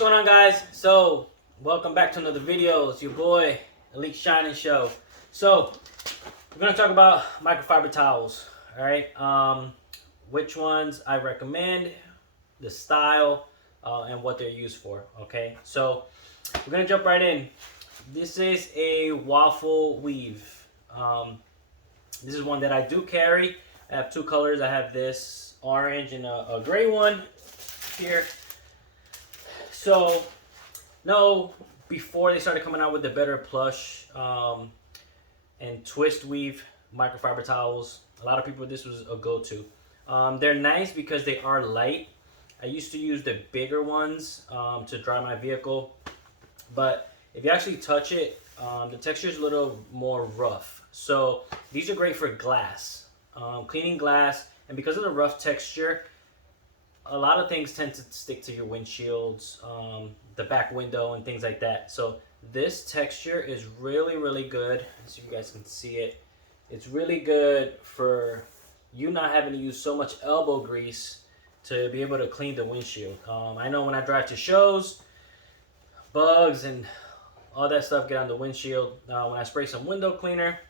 going on, guys? So welcome back to another video. It's your boy Elite Shining Show. So we're gonna talk about microfiber towels. All right, which ones I recommend, the style, and what they're used for. Okay, so we're gonna jump right in. This is a waffle weave. This is one that I do carry. I have two colors. I have this orange and a gray one here. So, no, before they started coming out with the better plush and twist weave microfiber towels, a lot of people, this was a go-to. They're nice because they are light. I used to use the bigger ones to dry my vehicle, but if you actually touch it, the texture is a little more rough. So these are great for glass, cleaning glass, and because of the rough texture, a lot of things tend to stick to your windshields, the back window, and things like that. So this texture is really good. So you guys can see it. It's really good for you not having to use so much elbow grease to be able to clean the windshield. I know when I drive to shows, bugs and all that stuff get on the windshield. When I spray some window cleaner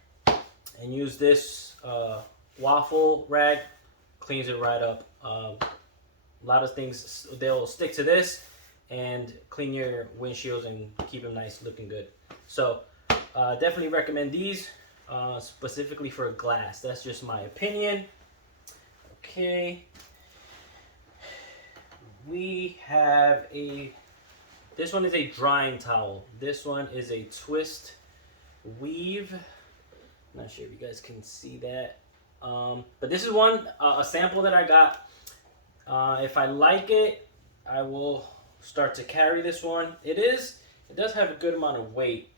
and use this waffle rag, cleans it right up. A lot of things, they'll stick to this and clean your windshields and keep them nice, looking good. So definitely recommend these specifically for glass. That's just my opinion. Okay. We have this one is a drying towel. This one is a twist weave. I'm not sure if you guys can see that. But this is one, a sample that I got. If I like it, I will start to carry this one. It does have a good amount of weight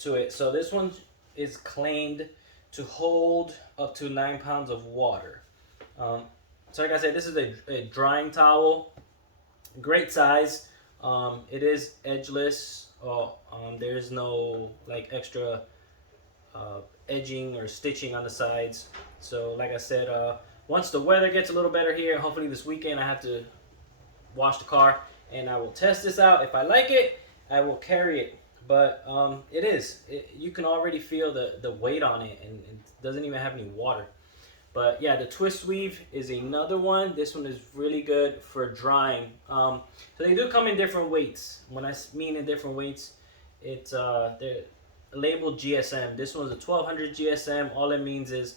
to it. So this one is claimed to hold up to 9 pounds of water. So like I said, this is a drying towel. Great size. It is edgeless. There's no like extra edging or stitching on the sides. So like I said, once the weather gets a little better here, hopefully this weekend, I have to wash the car and I will test this out. If I like it, I will carry it. But you can already feel the weight on it, and it doesn't even have any water. But yeah, the twist weave is another one. This one is really good for drying. So they do come in different weights. When I mean in different weights, they're labeled GSM. This one's a 1200 GSM. All it means is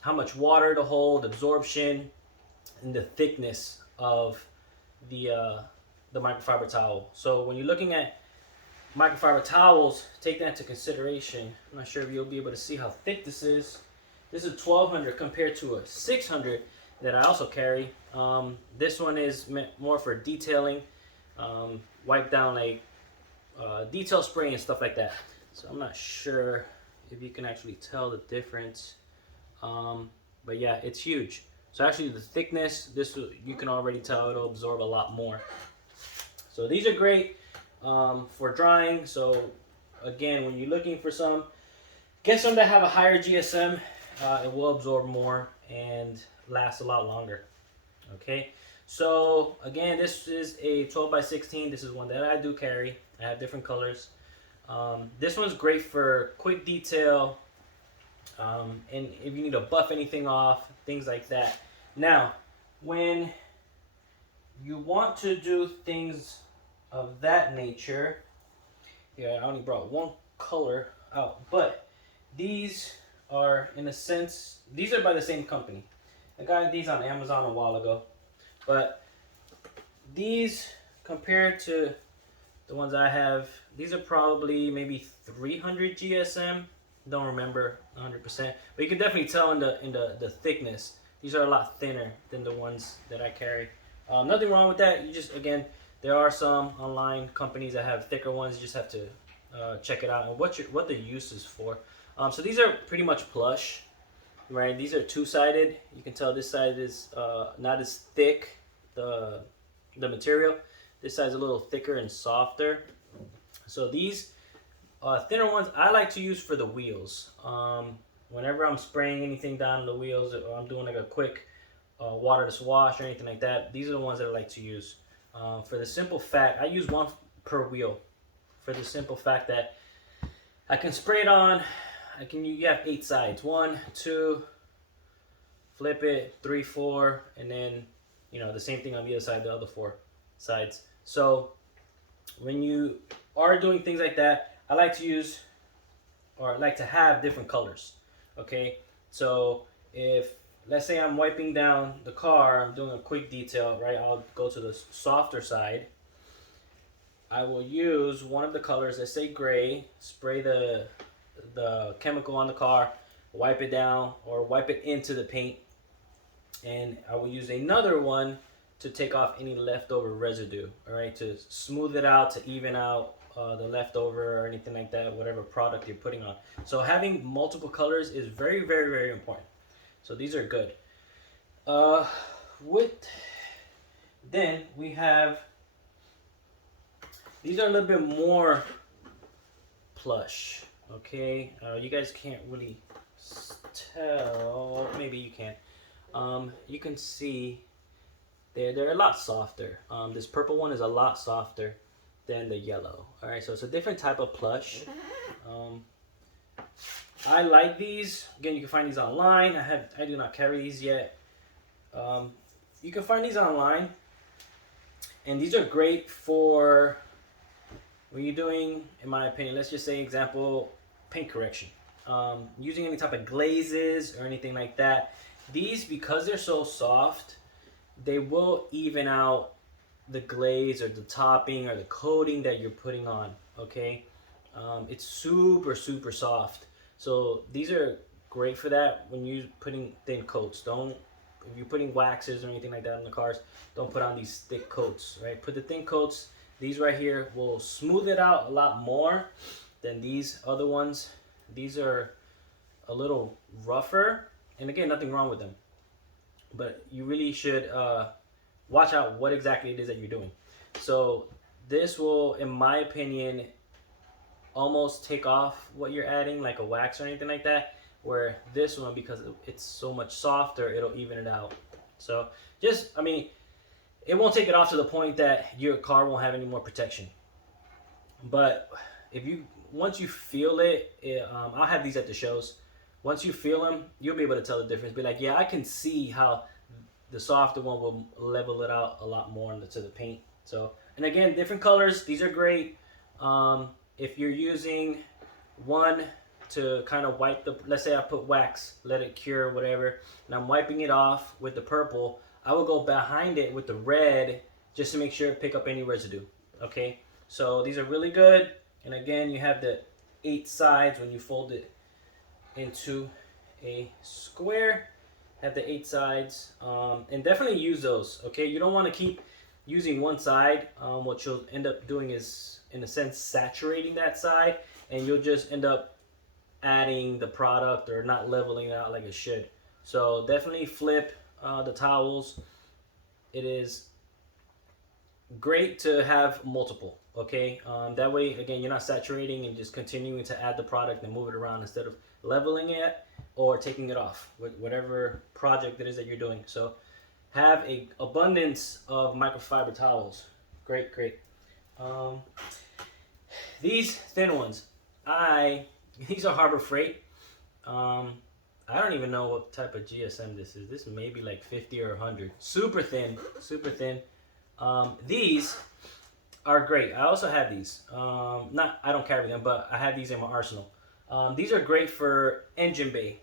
how much water to hold, absorption, and the thickness of the microfiber towel. So when you're looking at microfiber towels, take that into consideration. I'm not sure if you'll be able to see how thick this is. This is 1200 compared to a 600 that I also carry. This one is meant more for detailing, wipe down like detail spray and stuff like that. So I'm not sure if you can actually tell the difference. But yeah, it's huge. So actually the thickness, you can already tell it'll absorb a lot more. So these are great for drying. So again, when you're looking for some, get some that have a higher GSM. It will absorb more and last a lot longer. Okay, so again, this is a 12 by 16. This is one that I do carry. I have different colors. This one's great for quick detail, and if you need to buff anything off, things like that. Now, when you want to do things of that nature, yeah, I only brought one color out, but these are, in a sense, these are by the same company. I got these on Amazon a while ago, but these, compared to the ones I have, these are probably maybe 300 GSM. Don't remember 100%, but you can definitely tell in the thickness. These are a lot thinner than the ones that I carry. Nothing wrong with that. You just, again, there are some online companies that have thicker ones. You just have to check it out and what the use is for. So these are pretty much plush, right? These are two-sided. You can tell this side is not as thick, the material. This side's a little thicker and softer. So these thinner ones I like to use for the wheels. Whenever I'm spraying anything down the wheels, or I'm doing like a quick waterless wash or anything like that, these are the ones that I like to use. For the simple fact, I use one per wheel. For the simple fact that I can spray it on. You have 8 sides. 1, 2, flip it, 3, 4, and then the same thing on the other side, the other 4 sides. So when you are doing things like that, I like to use, or I like to have different colors. Okay, so if let's say I'm wiping down the car, I'm doing a quick detail, right? I'll go to the softer side. I will use one of the colors, let's say gray, spray the chemical on the car, wipe it down or wipe it into the paint, and I will use another one to take off any leftover residue, all right, to smooth it out, to even out the leftover or anything like that, whatever product you're putting on. So having multiple colors is very, very, very important. So these are good. Then we have, these are a little bit more plush, okay? You guys can't really tell, maybe you can. You can see they're a lot softer. This purple one is a lot softer than the yellow. All right, so it's a different type of plush. I like these. Again, you can find these online. I do not carry these yet. You can find these online, and these are great for when you're doing, in my opinion, let's just say example, paint correction. Using any type of glazes or anything like that. These, because they're so soft, they will even out the glaze or the topping or the coating that you're putting on, okay? It's super, super soft. So these are great for that when you're putting thin coats. If you're putting waxes or anything like that on the cars, don't put on these thick coats, right? Put the thin coats. These right here will smooth it out a lot more than these other ones. These are a little rougher, and again, nothing wrong with them. But you really should watch out what exactly it is that you're doing. So this will, in my opinion, almost take off what you're adding, like a wax or anything like that. Where this one, because it's so much softer, it'll even it out. So just, I mean, it won't take it off to the point that your car won't have any more protection. But once you feel it, I'll have these at the shows. Once you feel them, you'll be able to tell the difference. Be like, yeah, I can see how the softer one will level it out a lot more to the paint. So, and again, different colors. These are great. If you're using one to kind of wipe let's say I put wax, let it cure, whatever, and I'm wiping it off with the purple, I will go behind it with the red just to make sure it pick up any residue. Okay, so these are really good. And again, you have the 8 sides when you fold it into a square. Have the 8 sides, and definitely use those. Okay, you don't want to keep using one side. What you'll end up doing is, in a sense, saturating that side, and you'll just end up adding the product or not leveling it out like it should. So definitely flip the towels. It is great to have multiple, okay? That way, again, you're not saturating and just continuing to add the product and move it around instead of leveling it or taking it off with whatever project it is that you're doing. So have a abundance of microfiber towels. Great, great. These thin ones, these are Harbor Freight. I don't even know what type of GSM this is. This may be like 50 or 100. Super thin, super thin. These are great. I also have these. I don't carry them, but I have these in my arsenal. These are great for engine bay.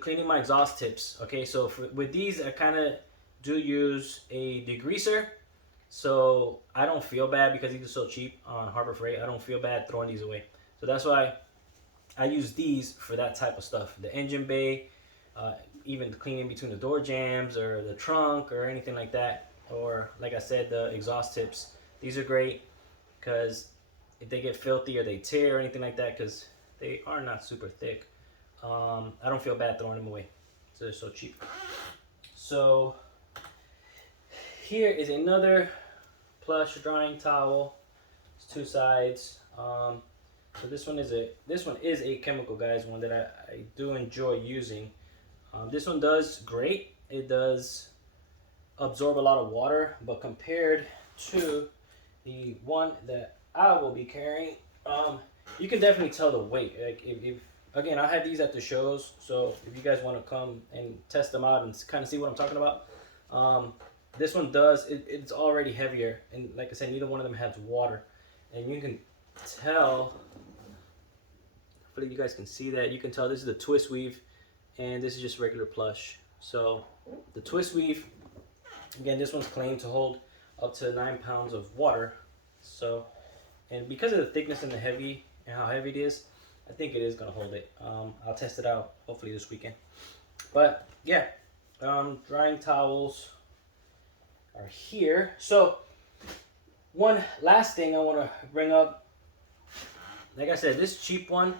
Cleaning my exhaust tips. Okay, so with these, I kind of do use a degreaser. So I don't feel bad because these are so cheap on Harbor Freight. I don't feel bad throwing these away. So that's why I use these for that type of stuff. The engine bay, even cleaning between the door jambs or the trunk or anything like that. Or like I said, the exhaust tips. These are great because if they get filthy or they tear or anything like that, because they are not super thick, I don't feel bad throwing them away. So they're so cheap. So here is another plush drying towel. It's 2 sides. So this one is a chemical, guys, one that I do enjoy using. This one does great. It does absorb a lot of water, but compared to the one that I will be carrying, you can definitely tell the weight. Like if again, I have these at the shows, so if you guys want to come and test them out and kind of see what I'm talking about, this one does. It's already heavier, and like I said, neither one of them has water, and you can tell. Hopefully, you guys can see that. You can tell this is the twist weave, and this is just regular plush. So the twist weave, again, this one's claimed to hold up to 9 pounds of water. So, and because of the thickness and the heavy and how heavy it is, I think it is gonna hold it. I'll test it out hopefully this weekend. But yeah, drying towels are here. So one last thing I want to bring up, like I said, this cheap one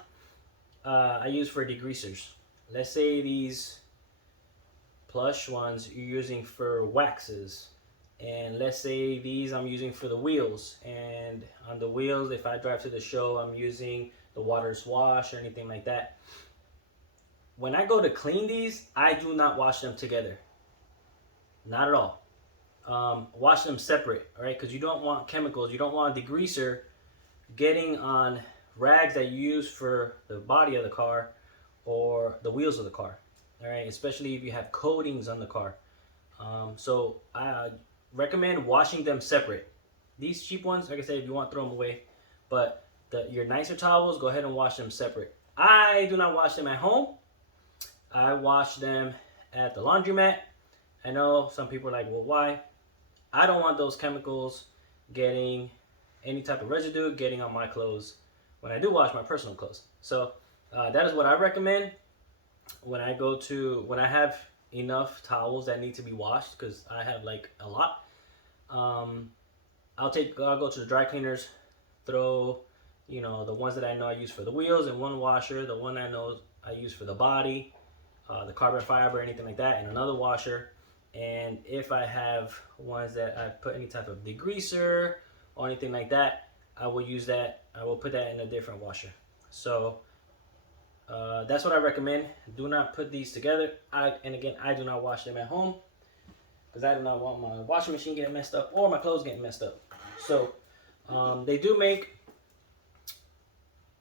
I use for degreasers. Let's say these plush ones you're using for waxes, and let's say these I'm using for the wheels, and on the wheels, if I drive to the show, I'm using the water's wash or anything like that. When I go to clean these, I do not wash them together, not at all. Wash them separate, all right? Because you don't want chemicals, you don't want a degreaser getting on rags that you use for the body of the car or the wheels of the car, all right? Especially if you have coatings on the car. So I recommend washing them separate. These cheap ones, like I said, if you want, throw them away. But your nicer towels, go ahead and wash them separate. I do not wash them at home. I wash them at the laundromat. I know some people are like, well, why? I don't want those chemicals getting any type of residue getting on my clothes when I do wash my personal clothes. So that is what I recommend when I have enough towels that need to be washed, because I have like a lot. I'll go to the dry cleaners, throw, you know, the ones that I know I use for the wheels in one washer, the one I know I use for the body, the carbon fiber, anything like that, in another washer. And if I have ones that I put any type of degreaser or anything like that, I will put that in a different washer. So that's what I recommend. Do not put these together. And again, I do not wash them at home, because I do not want my washing machine getting messed up or my clothes getting messed up. So they do make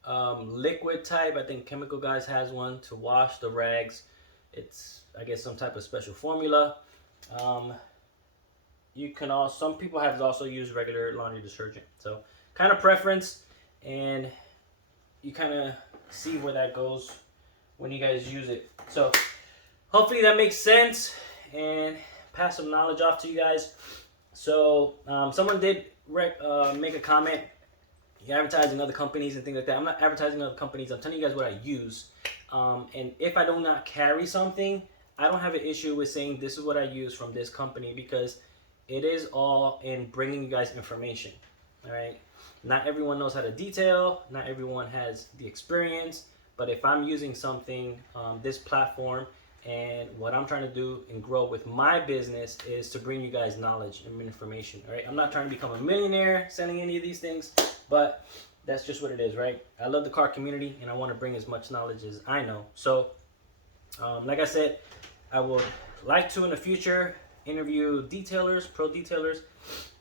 liquid type. I think Chemical Guys has one to wash the rags. It's, I guess, some type of special formula. Some people have also used regular laundry detergent. So kind of preference, and you kind of see where that goes when you guys use it. So hopefully that makes sense and pass some knowledge off to you guys. So someone did make a comment. You're advertising other companies and things like that. I'm not advertising other companies. I'm telling you guys what I use. And if I do not carry something, I don't have an issue with saying this is what I use from this company, because it is all in bringing you guys information. All right. Not everyone knows how to detail. Not everyone has the experience. But if I'm using something, this platform, and what I'm trying to do and grow with my business is to bring you guys knowledge and information. All right. I'm not trying to become a millionaire selling any of these things, but that's just what it is, right? I love the car community, and I want to bring as much knowledge as I know. So, like I said, I would like to in the future interview detailers, pro detailers,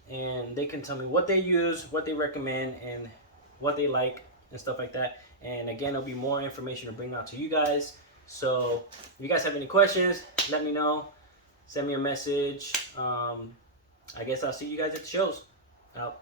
and they can tell me what they use, what they recommend, and what they like and stuff like that. And again, there'll be more information to bring out to you guys. So if you guys have any questions, let me know. Send me a message. I guess I'll see you guys at the shows. Out.